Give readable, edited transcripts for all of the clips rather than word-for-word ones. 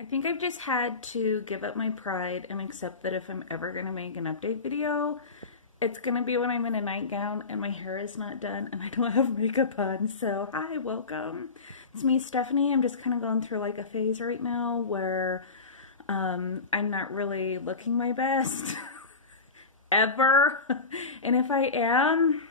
I think I've just had to give up my pride and accept that if I'm ever going to make an update video, it's going to be when I'm in a nightgown and my hair is not done and I don't have makeup on. So, hi, welcome. It's me, Stephanie. I'm just kind of going through like a phase right now where I'm not really looking my best ever. And if I am,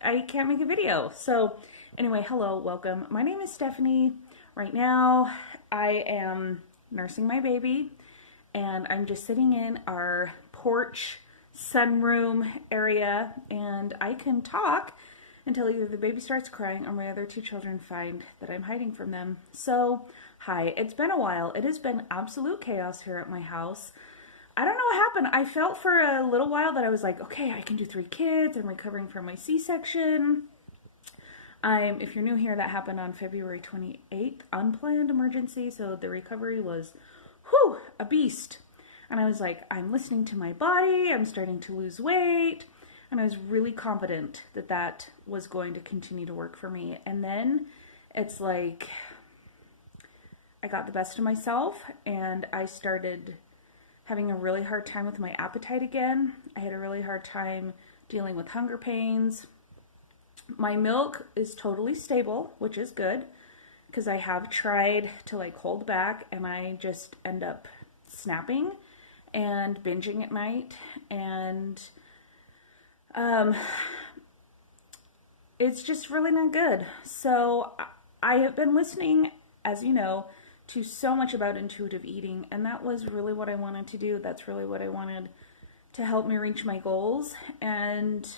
I can't make a video. So, anyway, hello, welcome. My name is Stephanie. Right now, I am nursing my baby, and I'm just sitting in our porch sunroom area, and I can talk until either the baby starts crying or my other two children find that I'm hiding from them. So, hi, it's been a while. It has been absolute chaos here at my house. I don't know what happened. I felt for a little while that I was like, okay, I can do 3 kids. I'm recovering from my C-section. If you're new here, that happened on February 28th, unplanned emergency, so the recovery was, a beast. And I was like, I'm listening to my body, I'm starting to lose weight, and I was really confident that that was going to continue to work for me. And then it's like, I got the best of myself, and I started having a really hard time with my appetite again. I had a really hard time dealing with hunger pains. My milk is totally stable, which is good, because I have tried to like hold back and I just end up snapping and binging at night, and it's just really not good. So I have been listening, as you know, to so much about intuitive eating, and that was really what I wanted to do. That's really what I wanted to help me reach my goals. And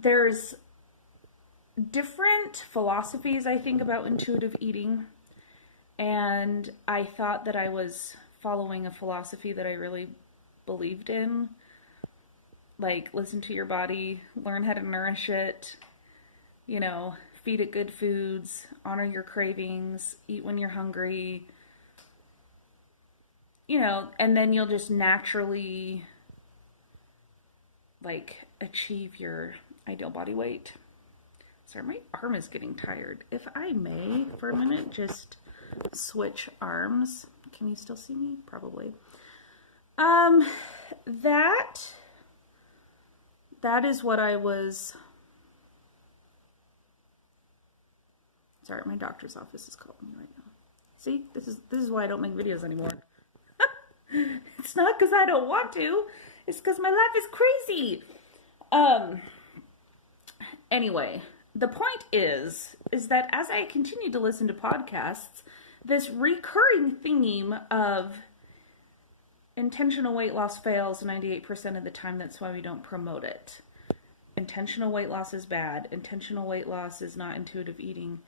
there's different philosophies, I think, about intuitive eating, and I thought that I was following a philosophy that I really believed in, like listen to your body, learn how to nourish it, feed it good foods, honor your cravings, eat when you're hungry, and then you'll just naturally achieve your ideal body weight. Sorry, my arm is getting tired. If I may, for a minute, just switch arms. Can you still see me? Probably. That is what I was. Sorry, my doctor's office is calling me right now. See, this is why I don't make videos anymore. It's not because I don't want to. It's because my life is crazy. Anyway, the point is that as I continue to listen to podcasts, this recurring theme of intentional weight loss fails 98% of the time. That's why we don't promote it. Intentional weight loss is bad. Intentional weight loss is not intuitive eating.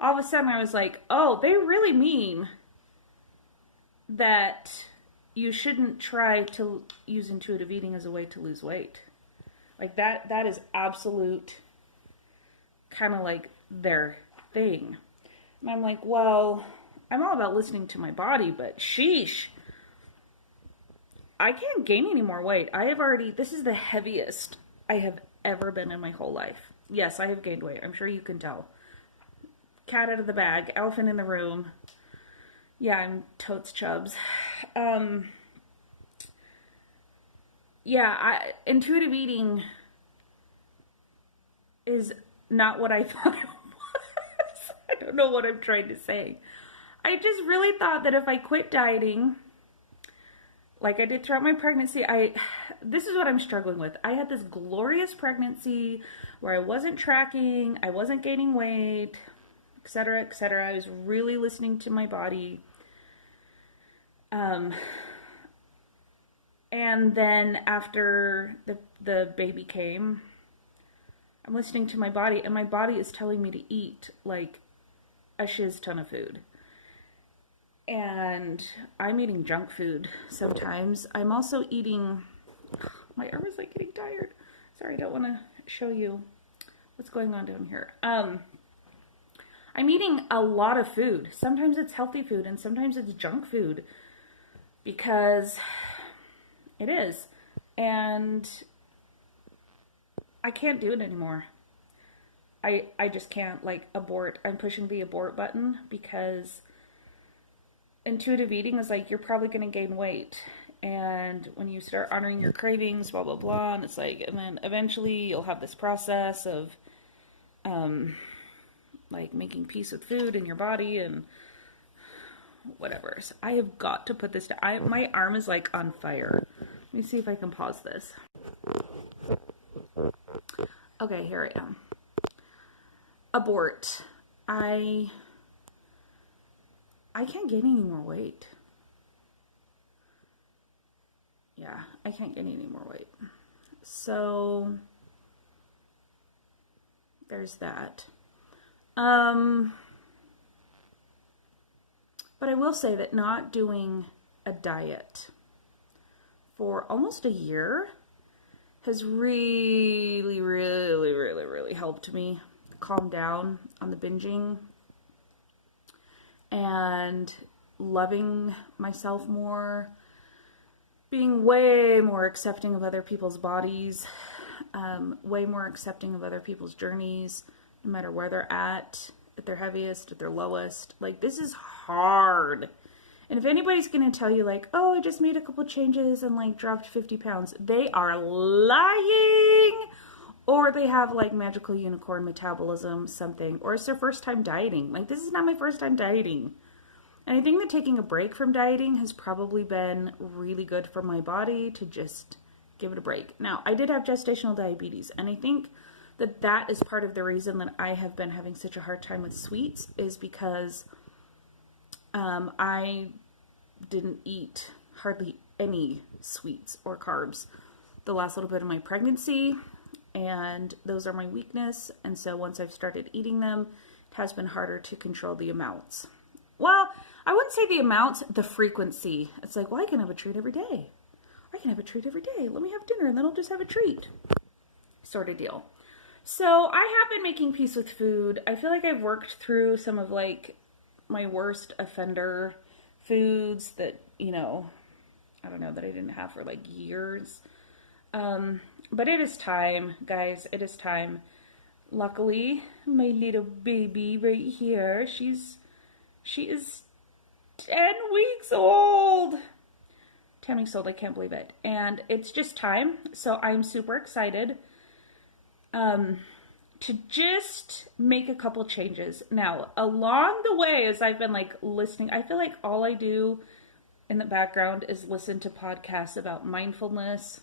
All of a sudden I was like, oh, they really mean that you shouldn't try to use intuitive eating as a way to lose weight. Like that is absolute kind of like their thing. And I'm like, well, I'm all about listening to my body, but sheesh, I can't gain any more weight. This is the heaviest I have ever been in my whole life. Yes, I have gained weight. I'm sure you can tell. Cat out of the bag, elephant in the room. Yeah, I'm totes chubs. Intuitive eating is not what I thought it was. I don't know what I'm trying to say. I just really thought that if I quit dieting, like I did throughout my pregnancy, this is what I'm struggling with. I had this glorious pregnancy where I wasn't tracking, I wasn't gaining weight, etc., etc. I was really listening to my body. And then after the baby came, I'm listening to my body, and my body is telling me to eat like a shiz ton of food. And I'm eating junk food sometimes. I'm also eating, my arm is like getting tired. Sorry, I don't want to show you what's going on down here. I'm eating a lot of food. Sometimes it's healthy food and sometimes it's junk food, because it is. And I can't do it anymore. I just can't abort. I'm pushing the abort button because intuitive eating is like, you're probably going to gain weight. And when you start honoring your cravings, blah, blah, blah, and it's like, and then eventually you'll have this process of, like making peace with food in your body and whatever. So I have got to put this down. My arm is like on fire. Let me see if I can pause this. Okay, here I am. Abort. I can't gain any more weight. Yeah, I can't gain any more weight. So there's that. But I will say that not doing a diet for almost a year has really, really, really, really helped me calm down on the binging and loving myself more, being way more accepting of other people's bodies, way more accepting of other people's journeys, no matter where they're at their heaviest, at their lowest. Like, this is hard. And if anybody's going to tell you like, oh, I just made a couple changes and like dropped 50 pounds, they are lying. Or they have like magical unicorn metabolism, something, or it's their first time dieting. Like, this is not my first time dieting. And I think that taking a break from dieting has probably been really good for my body to just give it a break. Now, I did have gestational diabetes, and I think that that is part of the reason that I have been having such a hard time with sweets, is because I didn't eat hardly any sweets or carbs the last little bit of my pregnancy, and those are my weakness. And so once I've started eating them, it has been harder to control the amounts. Well, I wouldn't say the amounts, the frequency. It's like, well, I can have a treat every day. I can have a treat every day. Let me have dinner and then I'll just have a treat, sort of deal. So I have been making peace with food. I feel like I've worked through some of like my worst offender foods that, you know, I don't know, that I didn't have for like years. But it is time, guys. It is time. Luckily, my little baby right here, she is 10 weeks old. 10 weeks old, I can't believe it. And it's just time. So I'm super excited to just make a couple changes. Now, along the way, as I've been like listening, I feel like all I do in the background is listen to podcasts about mindfulness,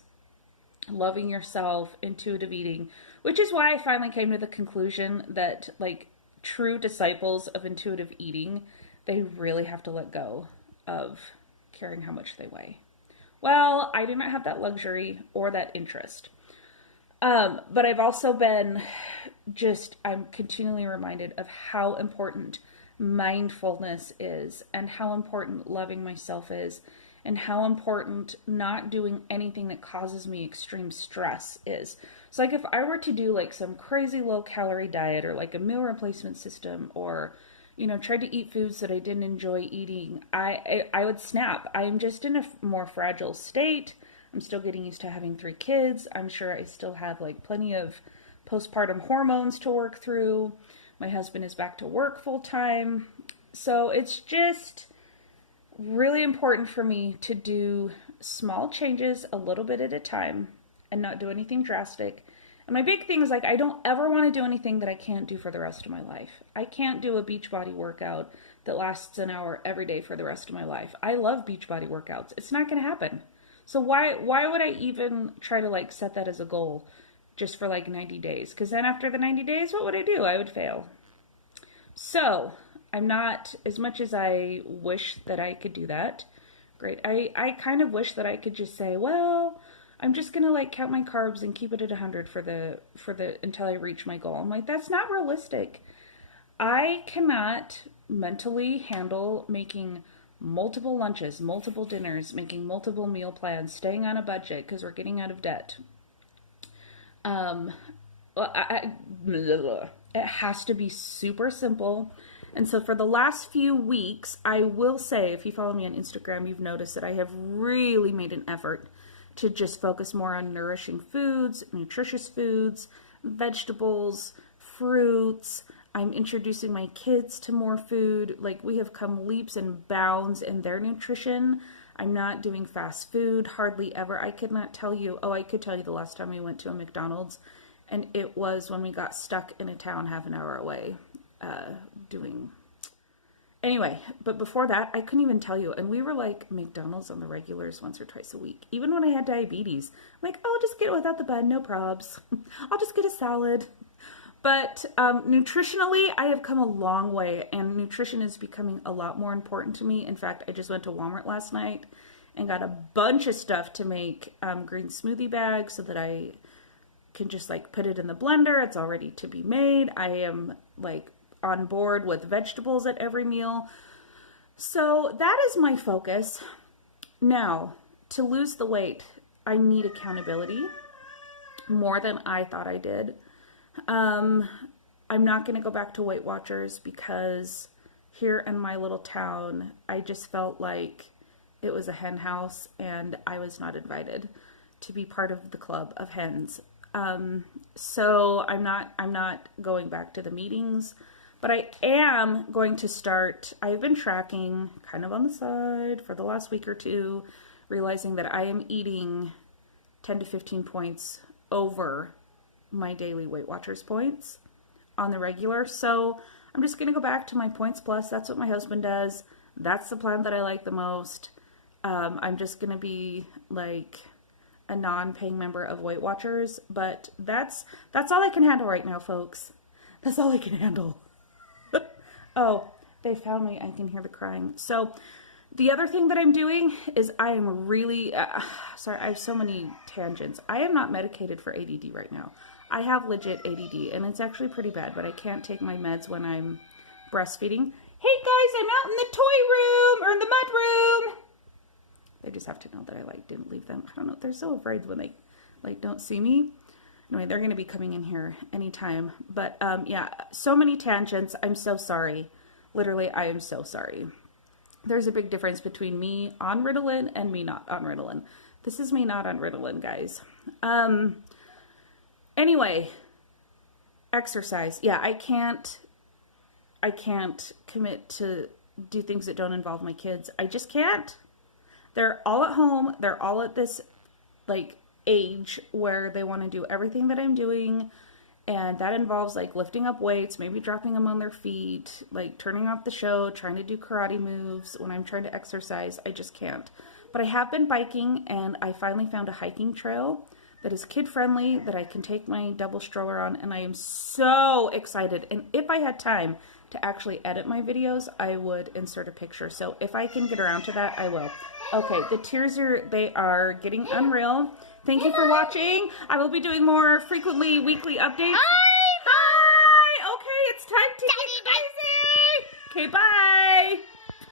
loving yourself, intuitive eating, which is why I finally came to the conclusion that like true disciples of intuitive eating, they really have to let go of caring how much they weigh. Well, I do not have that luxury or that interest. But I've also been I'm continually reminded of how important mindfulness is, and how important loving myself is, and how important not doing anything that causes me extreme stress is. So like if I were to do like some crazy low calorie diet or like a meal replacement system, or, you know, tried to eat foods that I didn't enjoy eating, I would snap. I'm just in a more fragile state. I'm still getting used to having 3 kids. I'm sure I still have like plenty of postpartum hormones to work through. My husband is back to work full time. So it's just really important for me to do small changes a little bit at a time and not do anything drastic. And my big thing is like, I don't ever want to do anything that I can't do for the rest of my life. I can't do a Beachbody workout that lasts an hour every day for the rest of my life. I love Beachbody workouts. It's not going to happen. So why would I even try to like set that as a goal just for like 90 days? Because then after the 90 days, what would I do? I would fail. So I'm not, as much as I wish that I could do that, great. I kind of wish that I could just say, well, I'm just going to like count my carbs and keep it at 100 for the until I reach my goal. I'm like, that's not realistic. I cannot mentally handle making multiple lunches, multiple dinners, making multiple meal plans, staying on a budget because we're getting out of debt. It has to be super simple. And so for the last few weeks, I will say, if you follow me on Instagram, you've noticed that I have really made an effort to just focus more on nourishing foods, nutritious foods, vegetables, fruits. I'm introducing my kids to more food. Like, we have come leaps and bounds in their nutrition. I'm not doing fast food, hardly ever. I could not tell you, I could tell you the last time we went to a McDonald's, and it was when we got stuck in a town half an hour away Anyway, but before that, I couldn't even tell you. And we were like McDonald's on the regulars once or twice a week. Even when I had diabetes, I'm like, I'll just get it without the bun, no probs. I'll just get a salad. But nutritionally, I have come a long way, and nutrition is becoming a lot more important to me. In fact, I just went to Walmart last night and got a bunch of stuff to make green smoothie bags so that I can just like put it in the blender. It's all ready to be made. I am like on board with vegetables at every meal. So that is my focus. Now, to lose the weight, I need accountability more than I thought I did. I'm not going to go back to Weight Watchers because here in my little town, I just felt like it was a hen house and I was not invited to be part of the club of hens. So I'm not going back to the meetings. But I am going to start, I've been tracking kind of on the side for the last week or two, realizing that I am eating 10 to 15 points over my daily Weight Watchers points on the regular. So I'm just going to go back to my points plus. That's what my husband does. That's the plan that I like the most. I'm just going to be like a non-paying member of Weight Watchers, but that's all I can handle right now, folks. That's all I can handle. Oh, they found me. I can hear the crying. So the other thing that I'm doing is I am really, sorry, I have so many tangents. I am not medicated for ADD right now. I have legit ADD, and it's actually pretty bad, but I can't take my meds when I'm breastfeeding. Hey guys, I'm out in the toy room, or in the mud room. They just have to know that I didn't leave them. I don't know. They're so afraid when they don't see me. Anyway, they're going to be coming in here anytime. But yeah, so many tangents. I'm so sorry. Literally, I am so sorry. There's a big difference between me on Ritalin and me not on Ritalin. This is me not on Ritalin, guys. Anyway, exercise. Yeah, I can't commit to do things that don't involve my kids. I just can't. They're all at home. They're all at this age where they want to do everything that I'm doing, and that involves lifting up weights, maybe dropping them on their feet, turning off the show, trying to do karate moves when I'm trying to exercise. I just can't. But I have been biking, and I finally found a hiking trail that is kid-friendly, that I can take my double stroller on, and I am so excited. And if I had time to actually edit my videos, I would insert a picture. So if I can get around to that, I will. Okay, the tears they are getting unreal. Thank you for watching. I will be doing more frequently weekly updates. Hi! Okay, it's time to get crazy. Okay, bye.